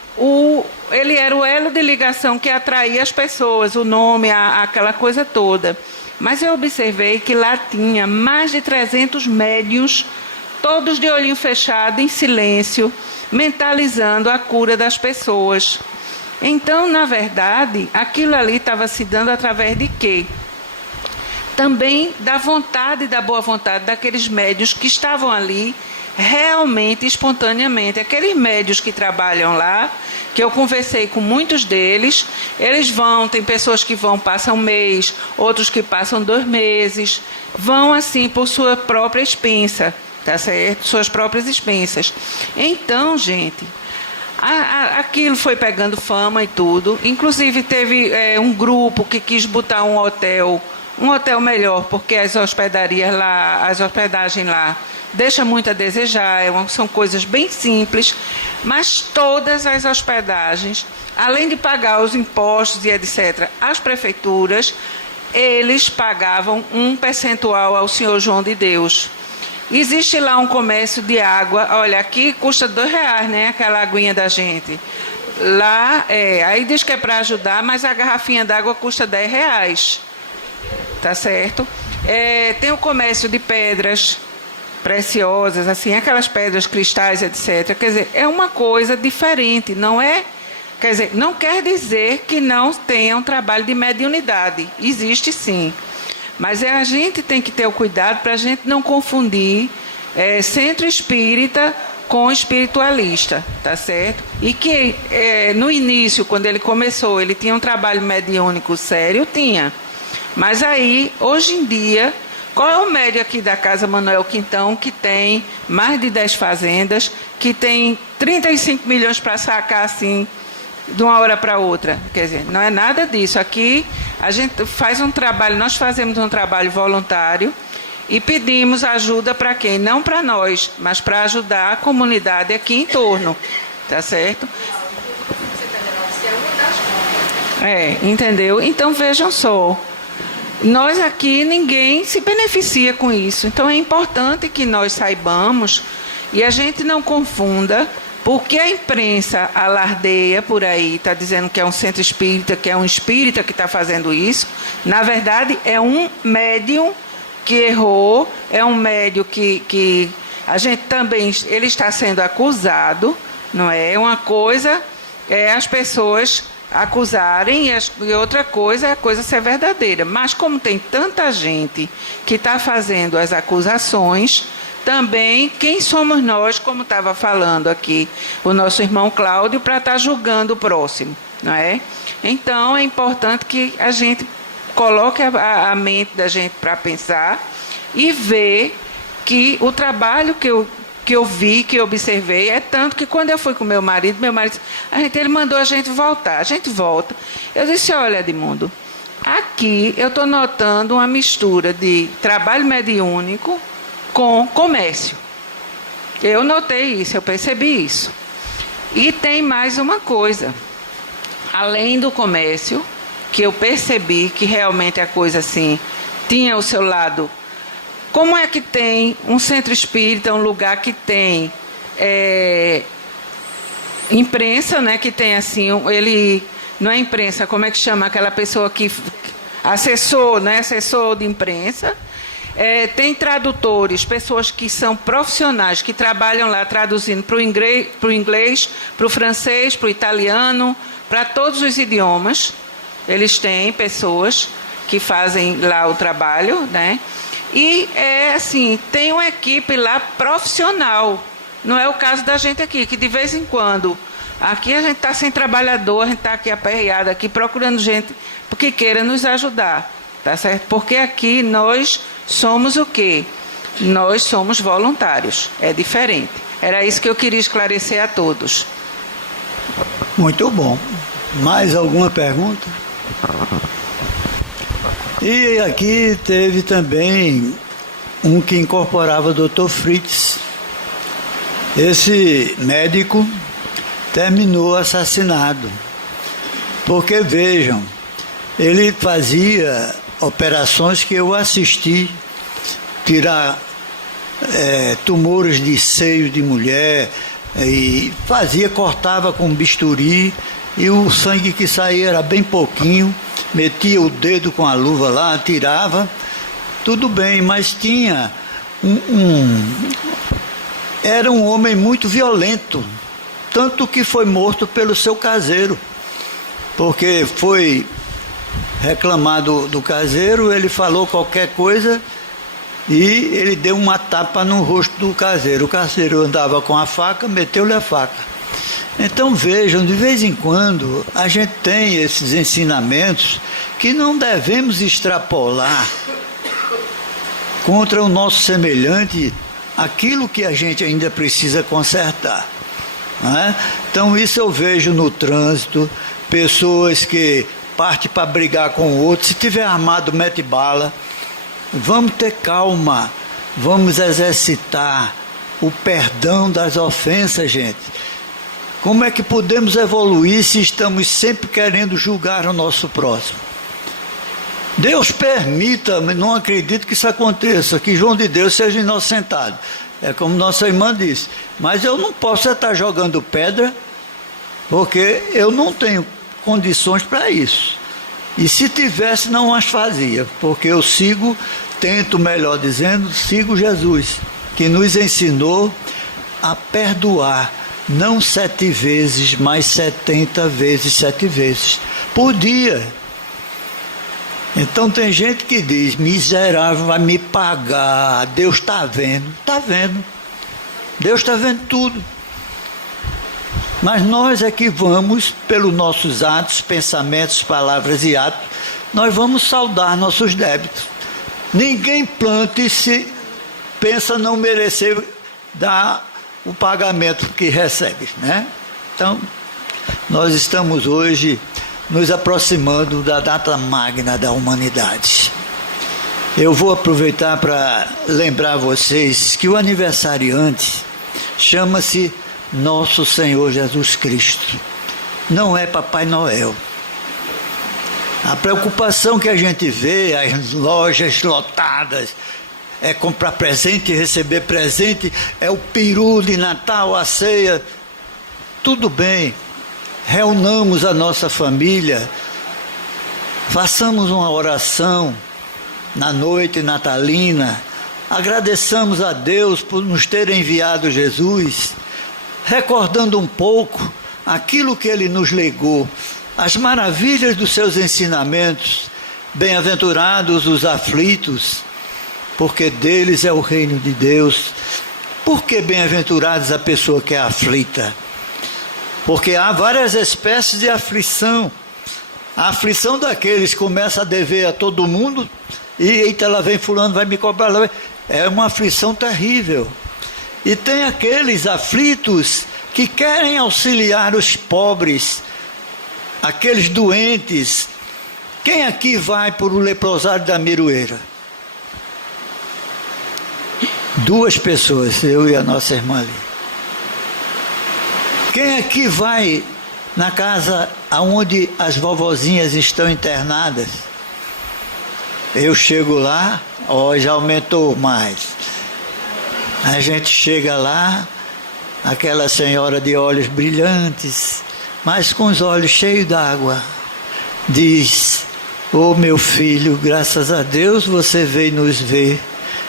era o elo de ligação que atraía as pessoas, o nome, aquela coisa toda. Mas eu observei que lá tinha mais de 300 médiuns, todos de olhinho fechado, em silêncio, mentalizando a cura das pessoas. Então, na verdade, aquilo ali estava se dando através de quê? Também da vontade e da boa vontade daqueles médiuns que estavam ali realmente, espontaneamente. Aqueles médiuns que trabalham lá, que eu conversei com muitos deles, eles vão, tem pessoas que vão, passam um mês, outros que passam 2 meses, vão assim por sua própria expensa, tá certo? Suas próprias expensas. Então, gente, aquilo foi pegando fama e tudo. Inclusive teve um grupo que quis botar um hotel melhor, porque as hospedagens lá deixam muito a desejar, são coisas bem simples, mas todas as hospedagens, além de pagar os impostos e etc., as prefeituras, eles pagavam um percentual ao senhor João de Deus. Existe lá um comércio de água, olha, aqui custa R$2, né, aquela aguinha da gente. Lá, aí diz que é para ajudar, mas a garrafinha d'água custa R$10, tá certo? Tem o comércio de pedras preciosas, assim, aquelas pedras cristais, etc. Quer dizer, é uma coisa diferente, não é? Quer dizer, não quer dizer que não tenha um trabalho de mediunidade, existe sim. Mas a gente tem que ter o cuidado para a gente não confundir centro espírita com espiritualista, tá certo? E que no início, quando ele começou, ele tinha um trabalho mediúnico sério, tinha. Mas aí, hoje em dia, qual é o médio aqui da Casa Manuel Quintão, que tem mais de 10 fazendas, que tem 35 milhões para sacar assim, de uma hora para outra? Quer dizer, não é nada disso. Aqui a gente faz um trabalho, nós fazemos um trabalho voluntário e pedimos ajuda para quem? Não para nós, mas para ajudar a comunidade aqui em torno, tá certo? Entendeu? Então vejam só, nós aqui, ninguém se beneficia com isso. Então é importante que nós saibamos e a gente não confunda. Porque a imprensa alardeia por aí, está dizendo que é um centro espírita, que é um espírita que está fazendo isso. Na verdade, é um médium que errou, é um médium que a gente também, ele está sendo acusado, não é? Uma coisa é as pessoas acusarem e outra coisa é a coisa ser verdadeira. Mas como tem tanta gente que está fazendo as acusações, também, quem somos nós, como estava falando aqui o nosso irmão Cláudio, para estar julgando o próximo, não é? Então, é importante que a gente coloque a mente da gente para pensar e ver que o trabalho que eu vi, que eu observei, é tanto que quando eu fui com meu marido disse, ele mandou a gente voltar. A gente volta. Eu disse, olha, Edmundo, aqui eu estou notando uma mistura de trabalho mediúnico com comércio. Eu notei isso, eu percebi isso. E tem mais uma coisa. Além do comércio, que eu percebi que realmente a coisa assim tinha o seu lado. Como é que tem um centro espírita, um lugar que tem imprensa, né, que tem assim, ele não é imprensa, como é que chama aquela pessoa que assessor, né, assessor de imprensa. Tem tradutores, pessoas que são profissionais, que trabalham lá traduzindo para o inglês, para o francês, para o italiano, para todos os idiomas. Eles têm pessoas que fazem lá o trabalho, né? E é assim, tem uma equipe lá profissional. Não é o caso da gente aqui, que de vez em quando, aqui a gente está sem trabalhador, a gente está aqui aperreado, aqui procurando gente que queira nos ajudar, tá certo? Porque aqui nós somos o quê? Nós somos voluntários, é diferente. Era isso que eu queria esclarecer a todos. Muito bom. Mais alguma pergunta? E aqui teve também um que incorporava o Dr. Fritz. Esse médico terminou assassinado. Porque, vejam, ele fazia operações que eu assisti, tirar tumores de seio de mulher, e cortava com bisturi, e o sangue que saía era bem pouquinho, metia o dedo com a luva lá, tirava, tudo bem, mas tinha era um homem muito violento, tanto que foi morto pelo seu caseiro, porque foi reclamado do caseiro, ele falou qualquer coisa e ele deu uma tapa no rosto do caseiro. O caseiro andava com a faca, meteu-lhe a faca. Então vejam, de vez em quando a gente tem esses ensinamentos que não devemos extrapolar contra o nosso semelhante, aquilo que a gente ainda precisa consertar, não é? Então isso eu vejo no trânsito, pessoas que partem para brigar com o outro, se tiver armado mete bala. Vamos ter calma, vamos exercitar o perdão das ofensas, gente. Como é que podemos evoluir se estamos sempre querendo julgar o nosso próximo? Deus permita, mas não acredito que isso aconteça, que João de Deus seja inocentado. É como nossa irmã disse, mas eu não posso estar jogando pedra, porque eu não tenho condições para isso. E se tivesse, não as fazia, porque eu tento, melhor dizendo, sigo Jesus, que nos ensinou a perdoar, não 7 vezes, mas 70 vezes 7 vezes por dia. Então tem gente que diz, miserável, vai me pagar, Deus está vendo. Está vendo. Deus está vendo tudo. Mas nós é que vamos, pelos nossos atos, pensamentos, palavras e atos, nós vamos saldar nossos débitos. Ninguém planta e se pensa não merecer dar o pagamento que recebe, né? Então, nós estamos hoje nos aproximando da data magna da humanidade. Eu vou aproveitar para lembrar vocês que o aniversariante chama-se Nosso Senhor Jesus Cristo. Não é Papai Noel. A preocupação que a gente vê, as lojas lotadas, é comprar presente, receber presente, é o peru de Natal, a ceia. Tudo bem, reunamos a nossa família, façamos uma oração na noite natalina, agradeçamos a Deus por nos ter enviado Jesus, recordando um pouco aquilo que Ele nos legou, as maravilhas dos seus ensinamentos. Bem-aventurados os aflitos, porque deles é o reino de Deus. Por que bem-aventurados a pessoa que é aflita? Porque há várias espécies de aflição. A aflição daqueles que começa a dever a todo mundo, e eita, lá vem fulano, vai me cobrar, lá vem. É uma aflição terrível. E tem aqueles aflitos que querem auxiliar os pobres, aqueles doentes. Quem aqui vai por o leprosário da Miroeira? 2 pessoas, eu e a nossa irmã ali. Quem aqui vai na casa onde as vovozinhas estão internadas? Eu chego lá, já aumentou mais. A gente chega lá, aquela senhora de olhos brilhantes, mas com os olhos cheios d'água, diz: ô meu filho, graças a Deus você veio nos ver.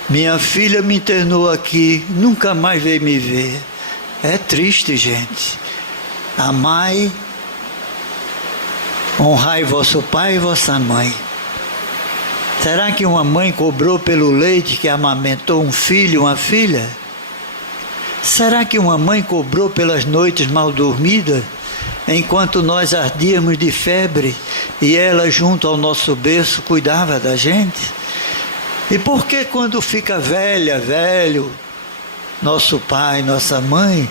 Minha filha me internou aqui, nunca mais veio me ver. É triste, gente. Amai, honrai vosso pai e vossa mãe. Será que uma mãe cobrou pelo leite que amamentou um filho, uma filha? Será que uma mãe cobrou pelas noites mal dormidas, enquanto nós ardíamos de febre e ela, junto ao nosso berço, cuidava da gente? E por que quando fica velho, nosso pai, nossa mãe,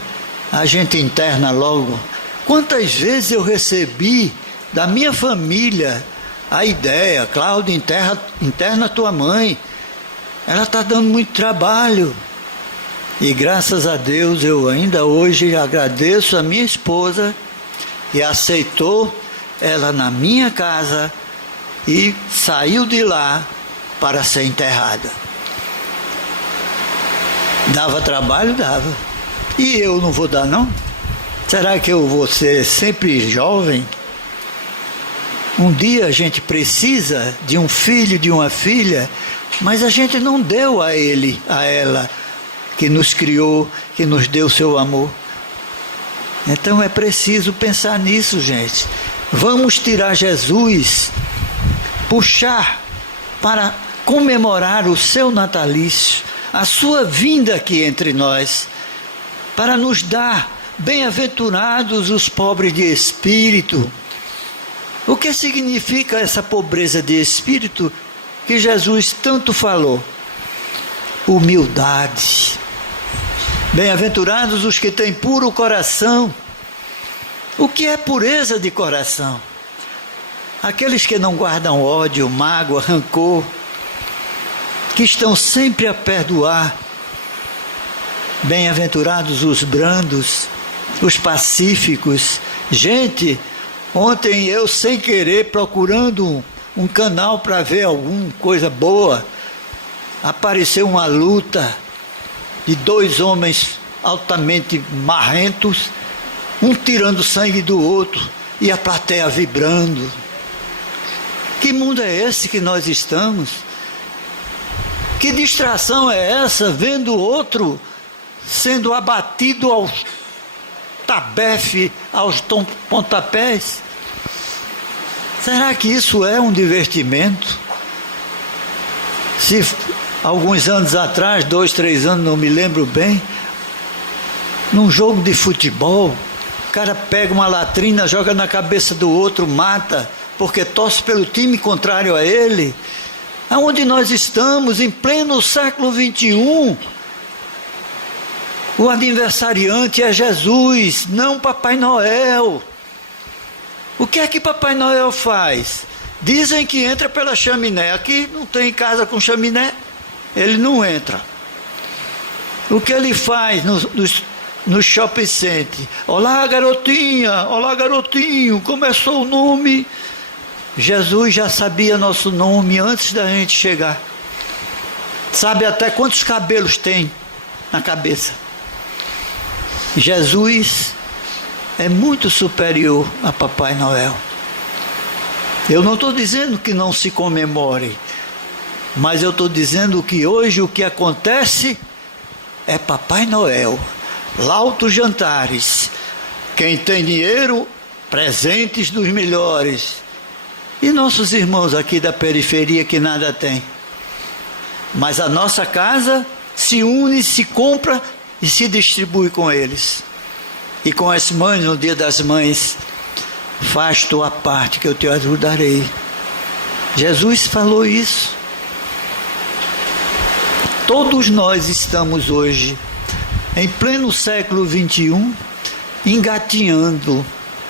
a gente interna logo? Quantas vezes eu recebi da minha família a ideia: Cláudio, interna tua mãe, ela está dando muito trabalho. E graças a Deus eu ainda hoje agradeço a minha esposa que aceitou ela na minha casa e saiu de lá para ser enterrada. Dava trabalho? Dava. E eu não vou dar, não? Será que eu vou ser sempre jovem? Um dia a gente precisa de um filho, de uma filha, mas a gente não deu a ele, a ela, que nos criou, que nos deu seu amor. Então é preciso pensar nisso, gente. Vamos tirar Jesus, puxar para comemorar o seu natalício, a sua vinda aqui entre nós, para nos dar bem-aventurados os pobres de espírito. O que significa essa pobreza de espírito que Jesus tanto falou? Humildade. Bem-aventurados os que têm puro coração. O que é pureza de coração? Aqueles que não guardam ódio, mágoa, rancor, que estão sempre a perdoar. Bem-aventurados os brandos, os pacíficos. Gente, ontem eu, sem querer, procurando um canal para ver alguma coisa boa, apareceu uma luta de dois homens altamente marrentos, um tirando sangue do outro e a plateia vibrando. Que mundo é esse que nós estamos? Que distração é essa, vendo o outro sendo abatido aos tabefe, aos pontapés? Será que isso é um divertimento? Se alguns anos atrás, 2, 3 anos, não me lembro bem, num jogo de futebol, o cara pega uma latrina, joga na cabeça do outro, mata, porque torce pelo time contrário a ele. Aonde nós estamos, em pleno século XXI, o aniversariante é Jesus, não Papai Noel. O que é que Papai Noel faz? Dizem que entra pela chaminé. Aqui não tem casa com chaminé, ele não entra. O que ele faz no shopping center? Olá, garotinha, olá, garotinho, começou o nome. Jesus já sabia nosso nome antes da gente chegar. Sabe até quantos cabelos tem na cabeça. Jesus é muito superior a Papai Noel. Eu não estou dizendo que não se comemore, mas eu estou dizendo que hoje o que acontece é Papai Noel, lautos jantares, quem tem dinheiro, presentes dos melhores, e nossos irmãos aqui da periferia que nada tem. Mas a nossa casa se une, se compra e se distribui com eles. E com as mães, no dia das mães, faz tua parte que eu te ajudarei. Jesus falou isso. Todos nós estamos hoje, em pleno século XXI, engatinhando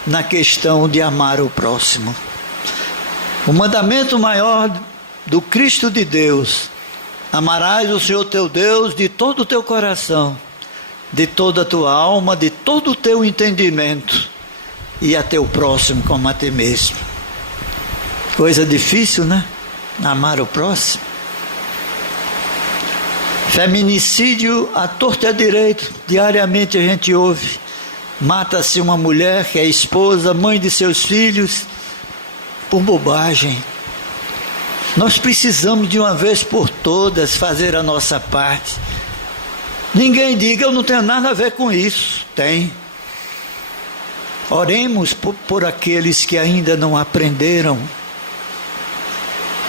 na questão de amar o próximo. O mandamento maior do Cristo de Deus: amarás o Senhor teu Deus de todo o teu coração, de toda a tua alma, de todo o teu entendimento, e a teu próximo como a ti mesmo. Coisa difícil, né? Amar o próximo. Feminicídio à torta e à direita, diariamente a gente ouve. Mata-se uma mulher que é esposa, mãe de seus filhos, por bobagem. Nós precisamos de uma vez por todas fazer a nossa parte. Ninguém diga: eu não tenho nada a ver com isso. Tem. Oremos por aqueles que ainda não aprenderam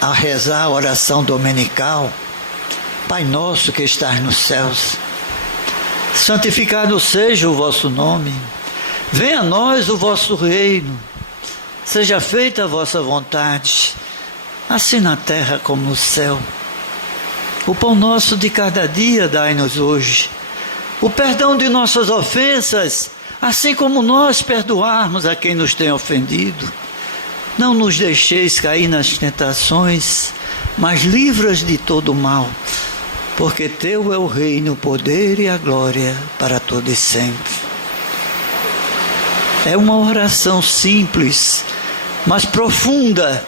a rezar a oração dominical: Pai nosso que estás nos céus, santificado seja o vosso nome, venha a nós o vosso reino, seja feita a vossa vontade, assim na terra como no céu. O pão nosso de cada dia dai-nos hoje, o perdão de nossas ofensas, assim como nós perdoarmos a quem nos tem ofendido. Não nos deixeis cair nas tentações, mas livra-nos de todo mal, porque teu é o reino, o poder e a glória para todo e sempre. É uma oração simples, mas profunda,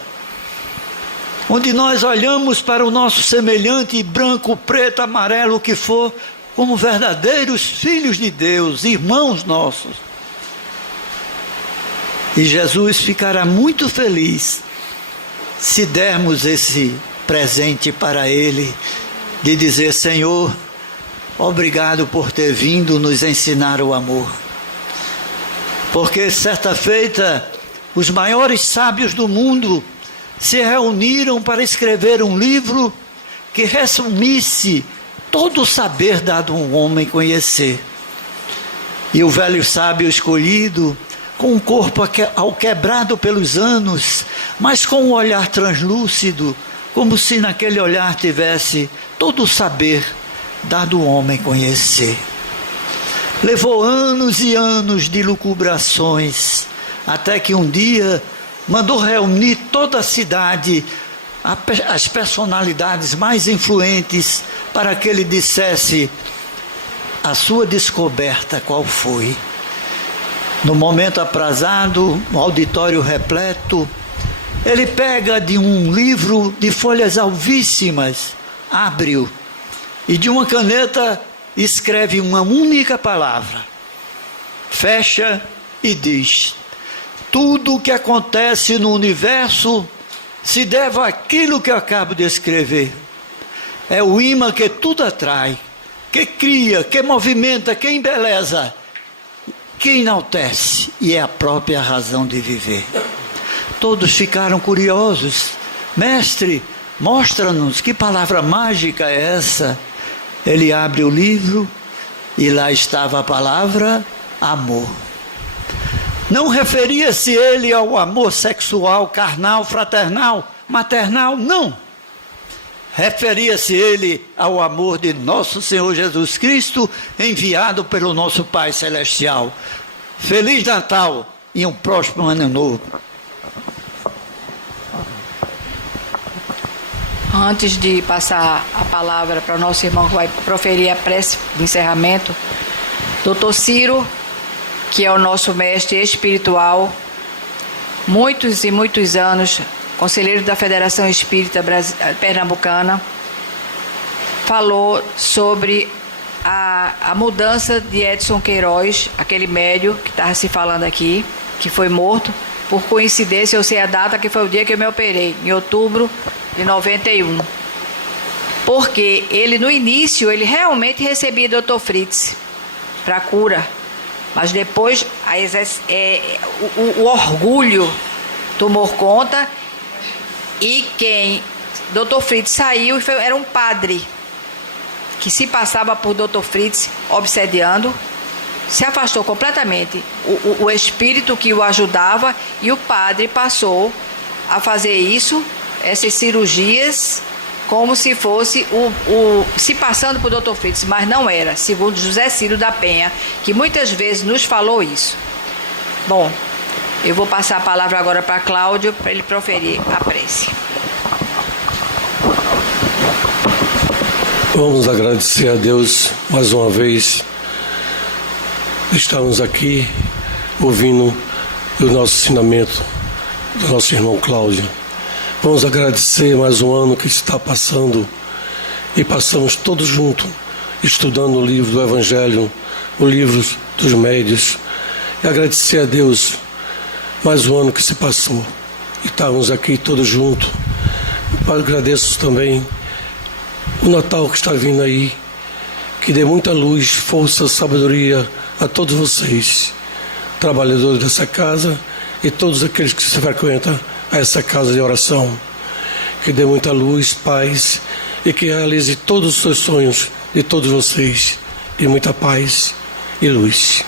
onde nós olhamos para o nosso semelhante, branco, preto, amarelo, o que for, como verdadeiros filhos de Deus, irmãos nossos. E Jesus ficará muito feliz se dermos esse presente para Ele, de dizer: Senhor, obrigado por ter vindo nos ensinar o amor. Porque certa feita, os maiores sábios do mundo se reuniram para escrever um livro que resumisse todo o saber dado a um homem conhecer. E o velho sábio escolhido, com o corpo alquebrado pelos anos, mas com um olhar translúcido, como se naquele olhar tivesse todo o saber dado ao homem conhecer. Levou anos e anos de lucubrações, até que um dia mandou reunir toda a cidade, as personalidades mais influentes, para que ele dissesse a sua descoberta qual foi. No momento aprazado, no auditório repleto, ele pega de um livro de folhas alvíssimas, abre-o, e de uma caneta escreve uma única palavra, fecha e diz: tudo o que acontece no universo se deve àquilo que eu acabo de escrever. É o imã que tudo atrai, que cria, que movimenta, que embeleza, que enaltece, e é a própria razão de viver. Todos ficaram curiosos. Mestre, mostra-nos que palavra mágica é essa. Ele abre o livro e lá estava a palavra amor. Não referia-se ele ao amor sexual, carnal, fraternal, maternal, não. Referia-se ele ao amor de nosso Senhor Jesus Cristo, enviado pelo nosso Pai Celestial. Feliz Natal e um próximo Ano Novo. Antes de passar a palavra para o nosso irmão que vai proferir a prece de encerramento, Dr. Ciro, que é o nosso mestre espiritual, muitos e muitos anos, conselheiro da Federação Espírita Pernambucana, falou sobre a mudança de Edson Queiroz, aquele médium que estava se falando aqui, que foi morto. Por coincidência, eu sei a data, que foi o dia que eu me operei, em outubro de 91. Porque ele, no início, ele realmente recebia Dr. Fritz para cura. Mas depois o orgulho tomou conta, e quem Dr. Fritz saiu, era um padre que se passava por Dr. Fritz obsediando, se afastou completamente o espírito que o ajudava, e o padre passou a fazer isso, essas cirurgias, como se fosse se passando por Dr. Fritz, mas não era, segundo José Ciro da Penha, que muitas vezes nos falou isso. Bom, eu vou passar a palavra agora para Cláudio, para ele proferir a prece. Vamos agradecer a Deus mais uma vez. Estamos aqui ouvindo o nosso ensinamento do nosso irmão Cláudio. Vamos agradecer mais um ano que está passando, e passamos todos juntos estudando o livro do Evangelho, o livro dos médios, e agradecer a Deus mais um ano que se passou e estávamos aqui todos juntos. Agradeço também o Natal que está vindo aí, que dê muita luz, força, sabedoria a todos vocês, trabalhadores dessa casa, e todos aqueles que se frequentam a essa casa de oração. que dê muita luz, paz e que realize todos os seus sonhos de todos vocês, e muita paz e luz.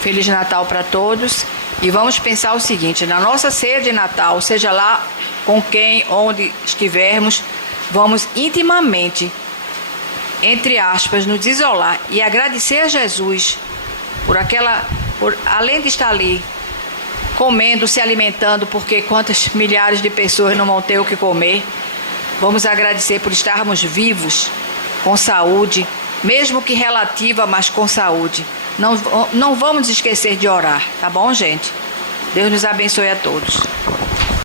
Feliz Natal para todos. E vamos pensar o seguinte: na nossa ceia de Natal, seja lá com quem, onde estivermos, vamos intimamente, entre aspas, nos isolar e agradecer a Jesus por além de estar ali comendo, se alimentando, porque quantas milhares de pessoas não vão ter o que comer. Vamos agradecer por estarmos vivos, com saúde, mesmo que relativa, mas com saúde. Não vamos esquecer de orar, tá bom, gente? Deus nos abençoe a todos.